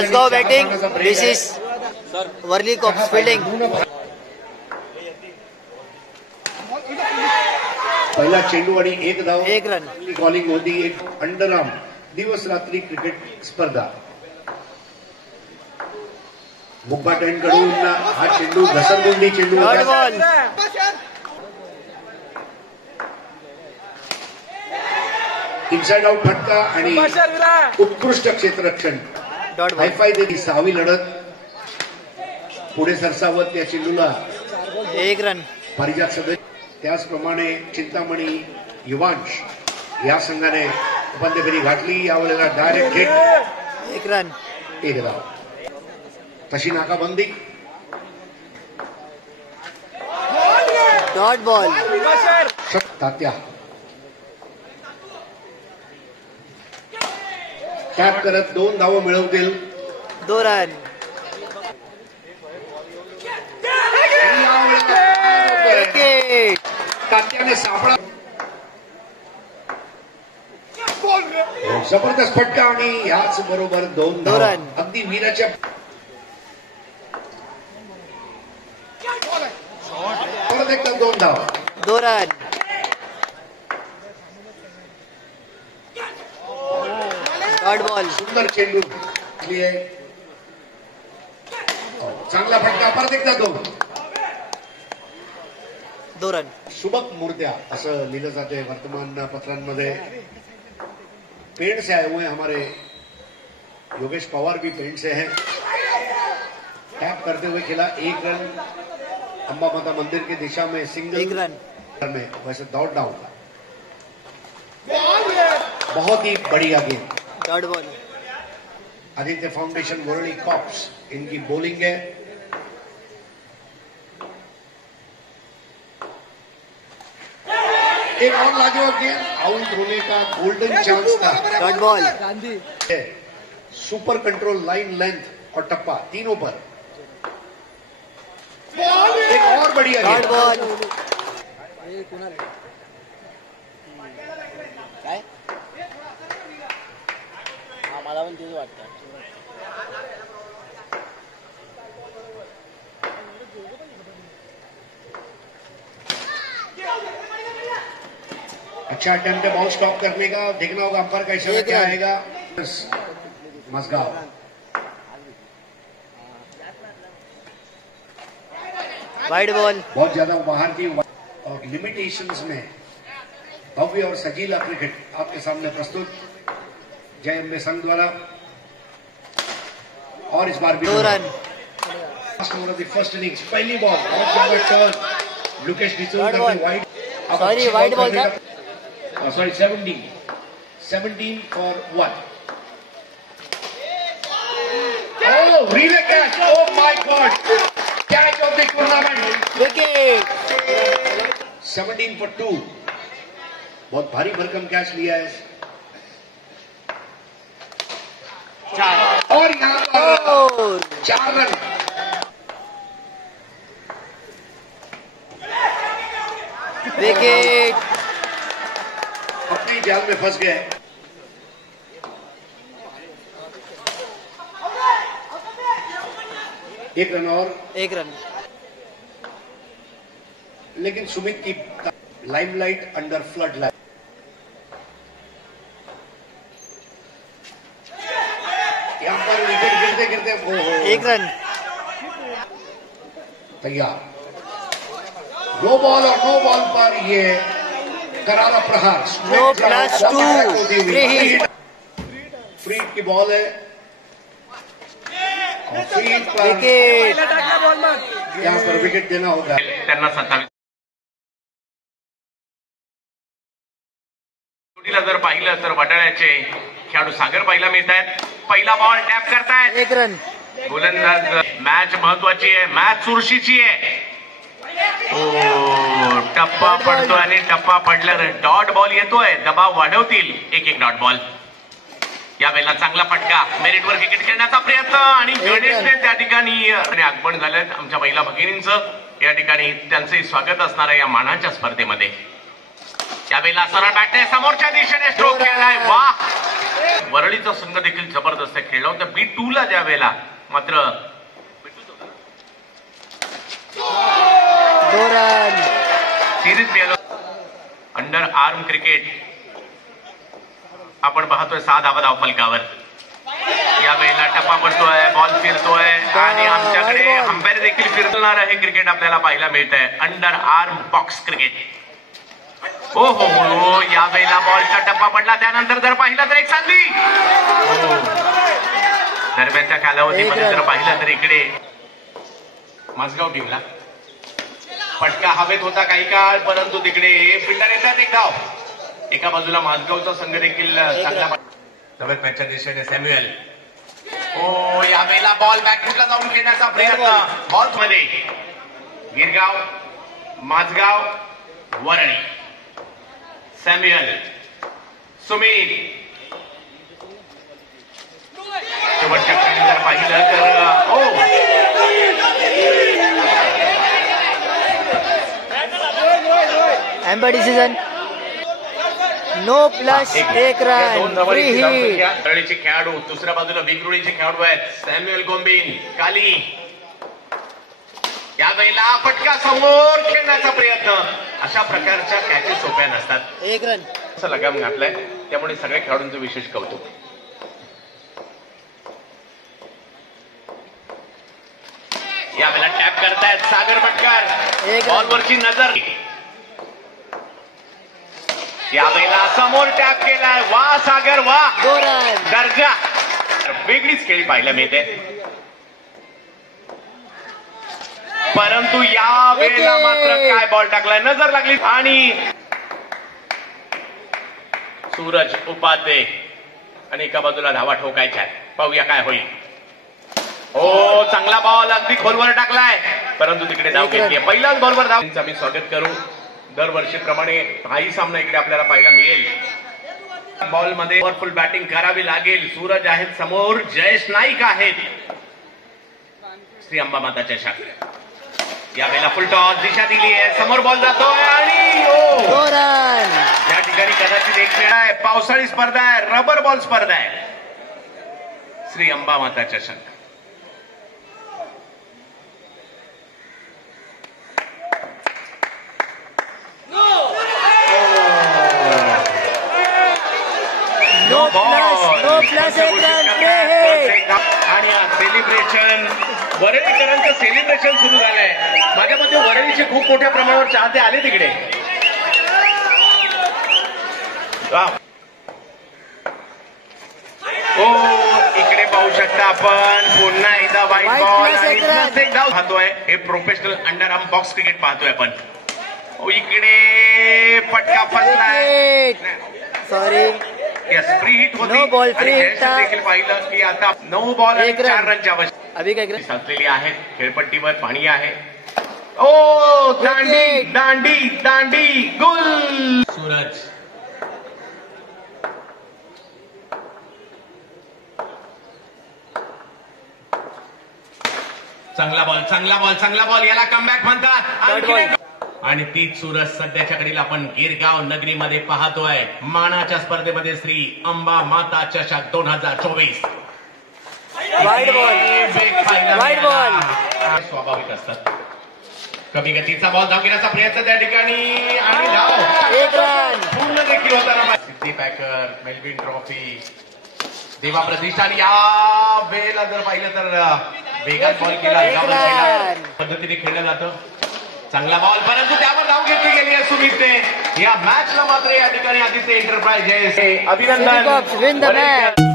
Masgaon batting. This is Worli Cops fielding. पहिला चेंडू आणि 1 धाव. 1 रन. बॉलिंग होती. एक अंडरआर्म दिवस रात्री क्रिकेट स्पर्धा. मुंबई कडून हा चेंडू घसरगुंडी चेंडू होता. इनसाइड आउट फटका आणि उत्कृष्ट क्षेत्ररक्षण. हायफाय देती. 6वी लढत पुढे सरसावत या चेंडूला 1 रन. पारिजात सदस्य. त्याचप्रमाणे चिंतामणी युवांश या संघाने उपांत्य फेरी गाठली. यावेळेला डायरेक्ट हिट. 1 रन. 1 धाव. तशी नाकाबंदी. Dot ball. तात्या टॅप करत 2 धावा मिळवतील. 2 रन. तात्याने सापळा. जबरदस्त फटका आणि याच बरोबर 2 धावा. अगदी वीराच्या. परत एकदा 2 धावा. 2 रन. Dot ball. सुंदर चेंडू. चांगला फटका. परत एकदा 2 रन. सुबक मूर्त्या असं लिहिलं जाते वर्तमानपत्रांमध्ये. पेड़ से आए हुए हमारे योगेश पवार भी पेड़ से हैं. टैप करते हुए खेला. 1 रन. अम्बा माता मंदिर की दिशा में सिंगल. 1 रन में वैसे दौड़ डाउन. बहुत ही बढ़िया game. Dot ball. Aditya foundation Worli cops इनकी बॉलिंग है. एक और लाजवाब गेम. आउट होने का गोल्डन चांस था. Dot ball. Super control line length और टप्पा तीनों पर. एक और बढ़िया डॉट बॉल. मला पण तेच वाटतं. अच्छा अटेम्प्ट है बॉल स्टॉप करने का. देखना होगा अंपायर का इशारा क्या आएगा. मसगांव. Wide ball. बहुत ज्यादा बाहर की और लिमिटेशंस में भव्य और सजीला क्रिकेट आपके सामने प्रस्तुत जय अम्बे संघ द्वारा. और इस बार भी 2 रन. First innings. पहली बॉल बहुत ज्यादा turn. Lukesh D'Souza wide. Sorry wide ball था. Sorry, 17 for 1. Oh, relay catch. Oh my God. Catch of the tournament. Wicket. 17 for 2. बहुत भारी भरकम कैच लिया है. और यहाँ पर 4 रन. विकेट. अपनी जाल में फंस गए. एक रन और. 1 रन. लेकिन सुमित की लाइमलाइट अंडर फ्लड लाइट. यहां पर विकेट गिरते गिरते 1 रन. तैयार. नो बॉल और नो बॉल पर ये करारा प्रहार. नो +2. फ्री की बॉल है. फ्री पर विकेट. यहाँ पर विकेट देना होगा. त्यांना 27 जोडीला जर पाहिलं तर वडाळ्याचे खेळाडू सागर पाहायला मिळत आहेत. पहिला बॉल टॅप करतायत. 1 रन. गोलंदाज. मॅच महत्वाची आहे. मॅच चुरशीची आहे. टप्पा पडतोय आणि टप्पा पडल्यावर डॉट बॉल येतोय. दबाव वाढवतील. 1-1 डॉट बॉल. यावेळेला चांगला फटका. मेरिटवर क्रिकेट खेळण्याचा प्रयत्न आणि गणेशने त्या ठिकाणी आगमन झालं आमच्या महिला भगिनींचं. या ठिकाणी त्यांचंही स्वागत असणार आहे या मानाच्या स्पर्धेमध्ये. यावेळेला सरळ बॅटने समोरच्या दिशेने स्ट्रोक केलाय. वाह. वरळीचा संघ देखील जबरदस्त खेळला होता B2 ला ज्या वेळेला मात्र 2 रन. सिरीज मिळालो. अंडर आर्म क्रिकेट आपण पाहतोय 6 धावा धावफलकावर. या वेळेला टप्पा पडतोय, बॉल फिरतोय आणि आमच्याकडे अंपायर देखील फिरणार आहे. क्रिकेट आपल्याला पाहायला मिळत आहे. Under arm box cricket. हो हो हो, या वेळेला बॉलचा टप्पा पडला. त्यानंतर जर पाहिला तर एक संधी दरम्यानच्या कालावधीमध्ये जर पाहिलं तर इकडे माझगाव टीमला फटका हवेत होता काही काळ, परंतु तिकडे फिल्डर येतात एक धाव. एका बाजूला माझगावचा संघ देखील चांगला नव्या मॅचच्या दिशेने सॅम्युएल. ओ या वेळेला बॉल बॅकफुटला जाऊन खेळण्याचा प्रयत्न. बॉल मध्ये गिरगाव, माझगाव, वरळी. सॅम्युएल, सुमित. शेवटच्या क्षणी जर पाहिलं तर umpire decision. No plus 1 run. Free hit. वरळीचे खेळाडू दुसऱ्या बाजूला विक्रोळीचे खेळाडू आहेत. सॅम्युएल गोंबिन, काली. या वेळेला फटका समोर खेळण्याचा प्रयत्न. अशा प्रकारच्या कॅचेस सोप्या नसतात. 1 रन. असं लगाम घातलाय, त्यामुळे सगळ्या खेळाडूंचं विशेष कौतुक. या वेळेला टॅप करतायत सागर भटकर. बॉलवरची नजर. या वेळेला समोर टॅप केलाय. वा सागर वा. 2 रन. दर्जा. वेगळीच खेळी पाहायला मिळते, परंतु या वेळेला मात्र काय बॉल टाकलाय. नजर लागली आणि सूरज उपाध्ये आणि एका बाजूला धावा ठोकायच्या. पाहूया काय होईल. हो चांगला बॉल अगदी खोलवर टाकलाय, परंतु तिकडे धाव घेतली. पहिल्याच बॉलवर धाव. आम्ही स्वागत करू. दरवर्षीप्रमाणे हाही सामना इकडे आपल्याला पाहायला मिळेल. बॉलमध्ये पॉवरफुल बॅटिंग करावी लागेल. सूरज आहेत समोर, जयेश नाईक आहेत श्री अंबामाताच्या शाखेत. या वेळेला फुल टॉस दिशा दिली आहे. समोर बॉल जातोय आणि 2 रन. या ठिकाणी कदाचित एक खेळ आहे. पावसाळी स्पर्धा आहे, रबर बॉल स्पर्धा आहे. श्री अंबामाताच्या शाखेत. No plus 1 run. आणि सेलिब्रेशन, वरळीकरांचं सेलिब्रेशन सुरू झालंय. माझ्या मते वरळीचे खूप मोठ्या प्रमाणावर चाहते आले तिकडे. हो इकडे पाहू शकता आपण पुन्हा एकदा वाईट बॉल आणि एक धाव पाहतोय. हे professional under arm box cricket पाहतोय आपण. इकडे फटका फसलाय. सॉरी. यस, फ्री हिट होती. नो बॉल, फ्री हिट देखील पाहिलं की आता 9 बॉल आणि 4 रनच्या अभि काय साचलेली आहेत. खेळपट्टीवर पाणी आहे. ओ दांडी दांडी दांडी गुल. सूरज चांगला बॉल, चांगला बॉल, चांगला बॉल. याला कमबॅक म्हणतात. आणि तीच सूरज सध्याच्या घडीला आपण गिरगाव नगरीमध्ये पाहतोय. मानाच्या स्पर्धेमध्ये श्री अंबा माता चषक 2024. Wide ball. वाईड बॉल स्वाभाविक असतात. कमी गतीचा बॉल धाव घेण्याचा प्रयत्न त्या ठिकाणी आणि धाव 1 रन. पूर्ण देखील होताना. सिद्धी पॅकर, मेलविन ट्रॉफी, देवा प्रतिष्ठान. या वेळेला जर पाहिलं तर वेगात बॉल केला पद्धतीने खेळलं जातं. चांगला बॉल, परंतु त्यावर धाव घेतली गेली आहे सुमितने. या मॅचला मात्र या ठिकाणी आदित्य एंटरप्राइजेस अभिनंदन.